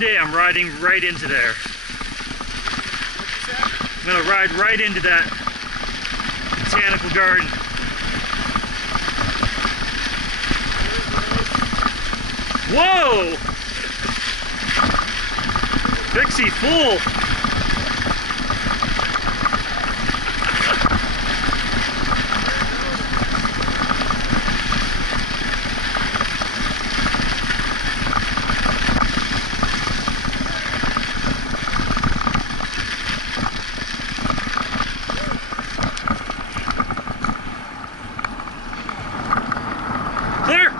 someday I'm riding right into there. I'm gonna ride right into that botanical garden. Whoa! Pixie fool! Clear!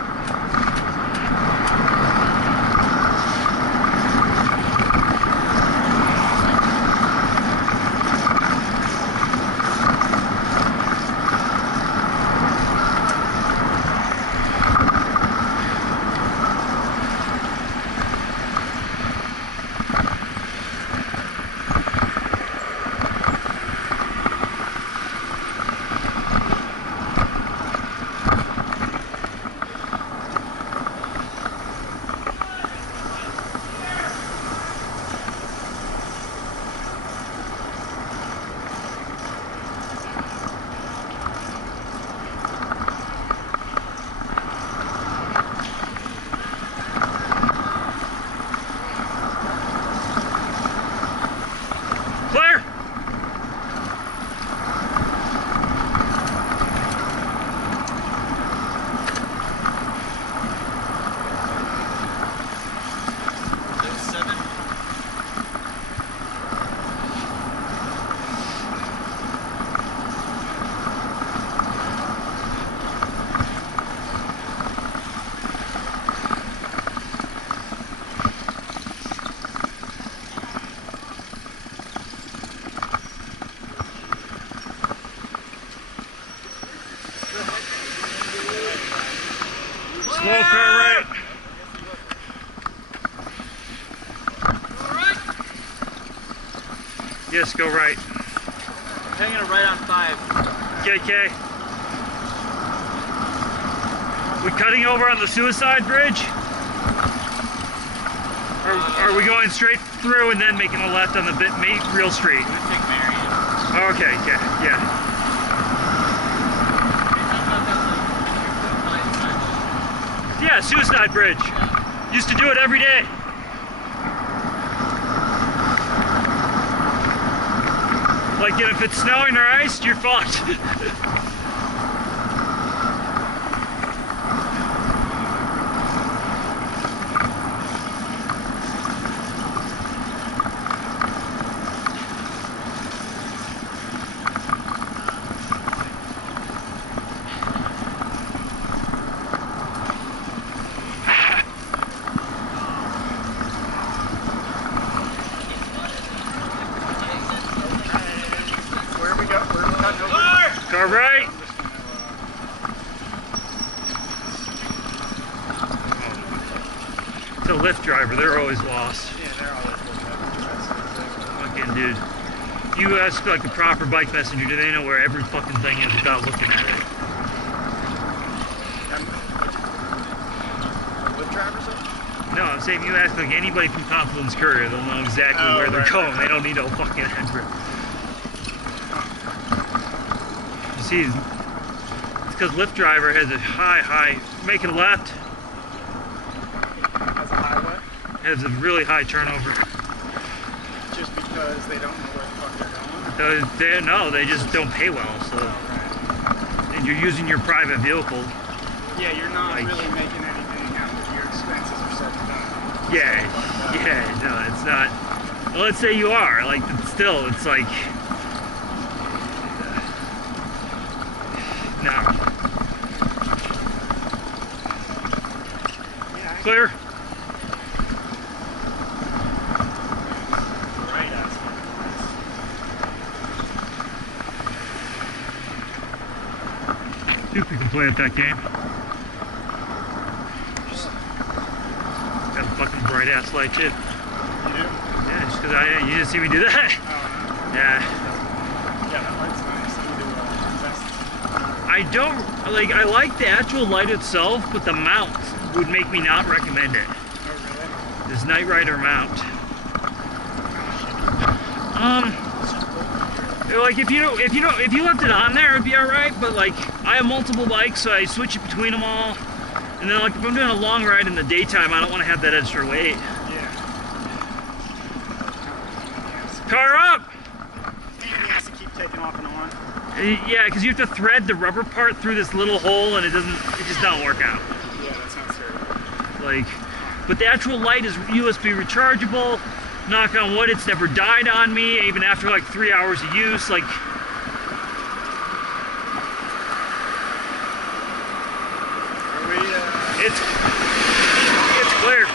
Clear! Slow car right. Yes, go right. Hanging a right on 5. KK. We cutting over on the Suicide Bridge? Or are we going straight through and then making a left on the Real Street? We're gonna take Marion. Okay, yeah. Yeah, Suicide Bridge. Used to do it every day. Like, if it's snowing or ice, you're fucked. Car right. It's a Lyft driver, they're always lost. Yeah, they're always Fucking dude. You ask like a proper bike messenger, do they know where every fucking thing is without looking at it? Lyft drivers are? No, I'm saying you ask like anybody from Confluence Courier, they'll know exactly where they're going. They don't need no fucking address. You see, it's because Lyft driver has a high, make it a left. Has a highway? Has a really high turnover. Just because they don't know where the fuck they're going? No, they just don't pay well, so. And you're using your private vehicle. Yeah, you're not really making anything out of your expenses are set and done. Yeah, no, it's not. Well, let's say you are, like, still, it's like, no. Yeah. Clear? Right, See if we can play at that game. Got a fucking bright ass light too. You do? Yeah, just because you didn't see me do that. Oh, no. Yeah. Yeah, that light's nice. I don't, like, I like the actual light itself, but the mount would make me not recommend it. Oh, really? this Night Rider mount. Like if you left it on there, it'd be all right. But like I have multiple bikes, so I switch it between them all. And then like if I'm doing a long ride in the daytime, I don't want to have that extra weight. Yeah. Car up! Pain in the ass to keep taking off and on. Yeah, because you have to thread the rubber part through this little hole, and it just don't work out. Yeah, that sounds terrible. Like, but the actual light is USB rechargeable. Knock on wood, it's never died on me, even after like 3 hours of use. Like, it's clear.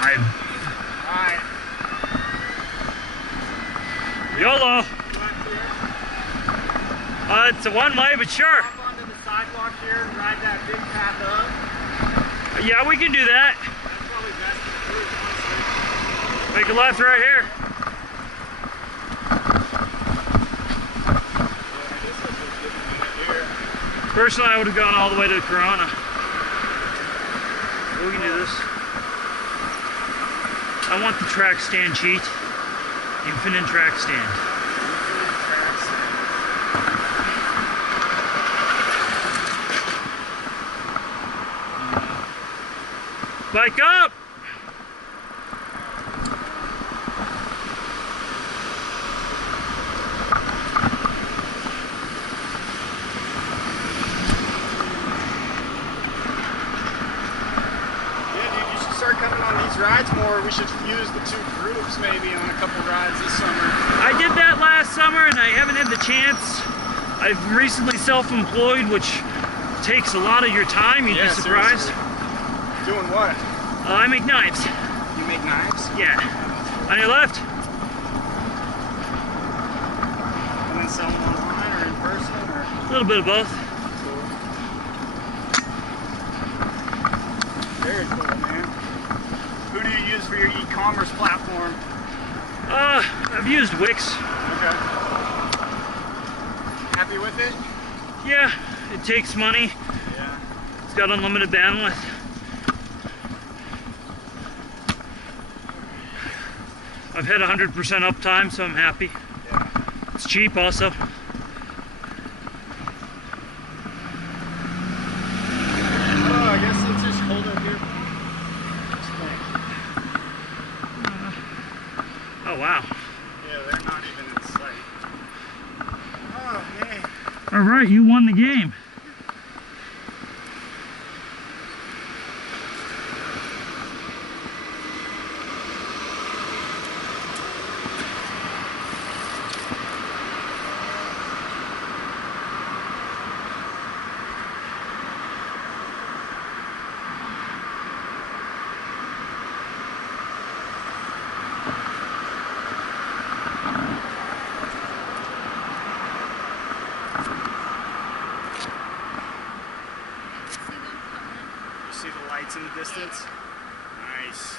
Alright. YOLO. It's a one way, but sure. Hop onto the sidewalk here and ride that big path up. Yeah, we can do that. That's probably best for the group, honestly. Make a left right here. Yeah, this is a good minute here. Personally, I would have gone all the way to the Corona. But we can do this. I want the track stand cheat. Infinite track stand. Bike up! Start coming on these rides more. We should fuse the two groups maybe on a couple rides this summer. I did that last summer and I haven't had the chance. I've recently self-employed, which takes a lot of your time. You'd be surprised. Seriously. Doing what? I make knives. You make knives? Yeah. On your left? And then sell them online or in person or? A little bit of both. Cool. Very cool, man. Who do you use for your e-commerce platform? I've used Wix. Okay. Happy with it? Yeah, it takes money. Yeah. It's got unlimited bandwidth. I've had 100% uptime, so I'm happy. Yeah. It's cheap also. Oh, I guess it's just cold up here. Oh wow. Yeah, they're not even in sight. Oh, man. All right, you won the game. See the lights in the distance? Nice.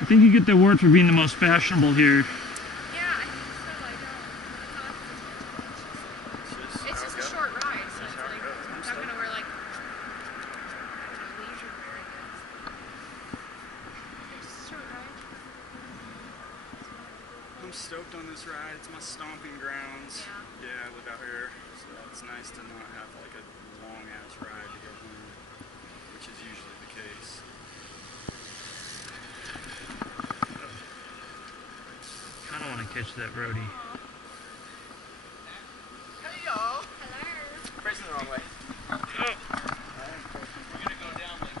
I think you get the award for being the most fashionable here. Yeah, I think so. It's just a short ride, so it's like, I'm not gonna wear like, I don't know, leisure wear, I guess. It's just a short ride. I'm stoked on this ride. It's my stomping grounds. Yeah. Yeah, I live out here, so it's nice to not have like a long ass ride to go home, which is usually the case. I don't want to catch that roadie. Hey y'all! Hello. Facing the wrong way. Oh. We're gonna go down like.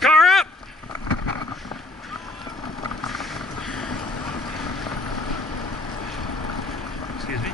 Car up! Excuse me.